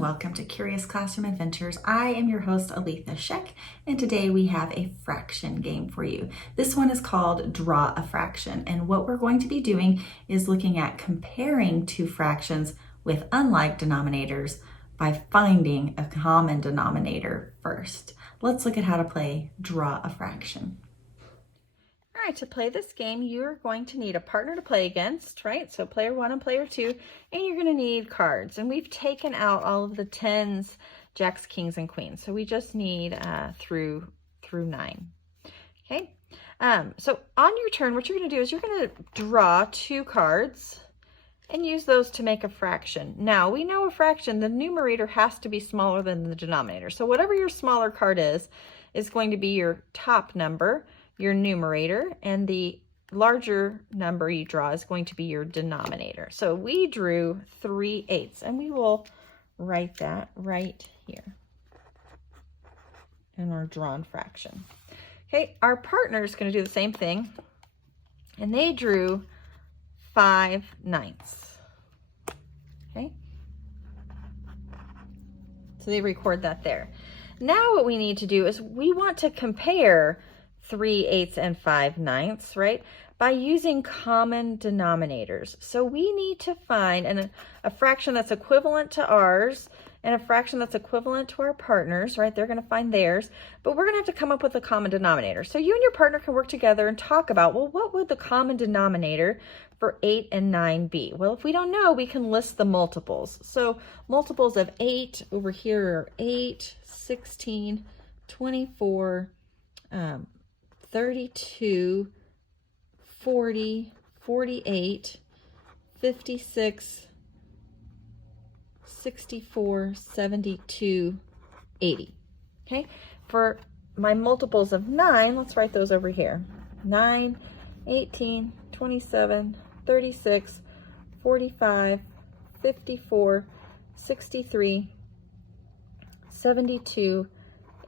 Welcome to Curious Classroom Adventures. I am your host, Aletha Sheck, and today we have a fraction game for you. This one is called Draw a Fraction, and what we're going to be doing is looking at comparing two fractions with unlike denominators by finding a common denominator first. Let's look at how to play Draw a Fraction. All right, to play this game, you're going to need a partner to play against, right? So player 1 and player 2, and you're going to need cards. And we've taken out all of the 10s, jacks, kings, and queens. So we just need through 9. Okay, so on your turn, what you're going to do is you're going to draw 2 cards and use those to make a fraction. Now, we know a fraction, the numerator has to be smaller than the denominator. So whatever your smaller card is going to be your top number, your numerator, and the larger number you draw is going to be your denominator. So we drew 3/8, and we will write that right here in our drawn fraction. Okay, our partner is going to do the same thing, and they drew 5/9. Okay, so they record that there. Now what we need to do is we want to compare 3/8 and 5/9, right, by using common denominators. So we need to find a fraction that's equivalent to ours and a fraction that's equivalent to our partners, right? They're going to find theirs, but we're going to have to come up with a common denominator. So you and your partner can work together and talk about, well, what would the common denominator for 8 and 9 be? Well, if we don't know, we can list the multiples. So multiples of 8 over here are 8, 16, 24, 32, 40, 48, 56, 64, 72, 80. Okay, for my multiples of 9, let's write those over here. 9, 18, 27, 36, 45, 54, 63, 72,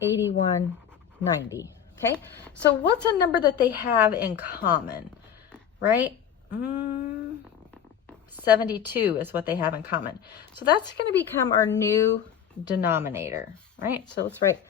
81, 90. Okay, so what's a number that they have in common, right? 72 is what they have in common. So that's going to become our new denominator, right? So let's write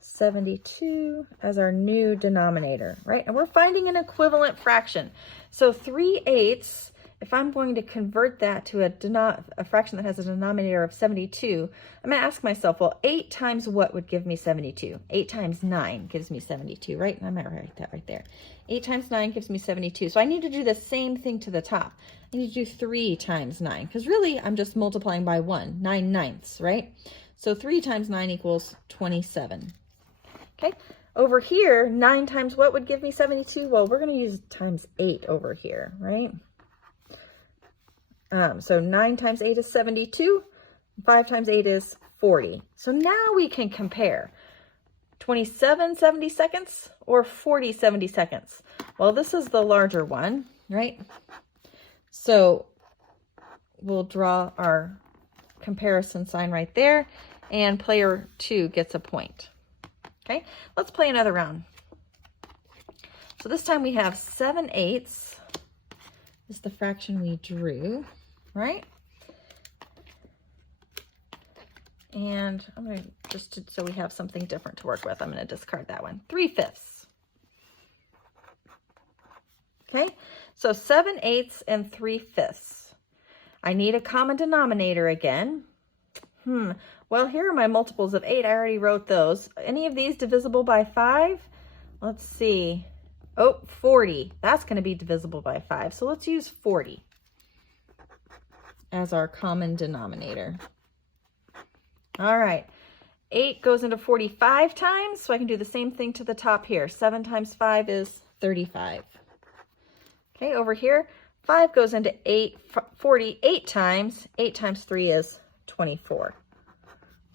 72 as our new denominator, right? And we're finding an equivalent fraction. So 3/8, if I'm going to convert that to a fraction that has a denominator of 72, I'm going to ask myself, well, 8 times what would give me 72? 8 times 9 gives me 72, right? And I'm going to write that right there. 8 times 9 gives me 72. So I need to do the same thing to the top. I need to do 3 times 9, because really I'm just multiplying by 1, 9/9, right? So 3 times 9 equals 27. Okay, over here, 9 times what would give me 72? Well, we're going to use times 8 over here, right? So 9 times 8 is 72, 5 times 8 is 40. So now we can compare 27 70-seconds or 40 70-seconds. Well, this is the larger one, right? So we'll draw our comparison sign right there, and player 2 gets a point. Okay, let's play another round. So this time we have 7/8 is the fraction we drew, right? And I'm going to just, so we have something different to work with, I'm going to discard that one. 3/5. Okay, so 7/8 and 3/5. I need a common denominator again. Well, here are my multiples of 8. I already wrote those. Any of these divisible by 5? Let's see. Oh, 40. That's going to be divisible by 5. So let's use 40 as our common denominator. All right. 8 goes into 45 times, so I can do the same thing to the top here. 7 times 5 is 35. Okay, over here, 5 goes into 48 times. 8 times 3 is 24.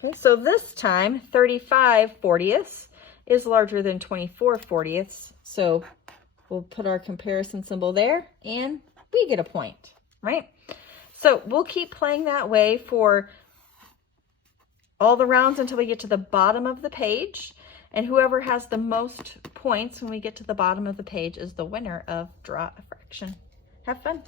Okay, so this time 35 40ths is larger than 24 40ths. So we'll put our comparison symbol there and we get a point, right? So we'll keep playing that way for all the rounds until we get to the bottom of the page. And whoever has the most points when we get to the bottom of the page is the winner of Draw a Fraction. Have fun.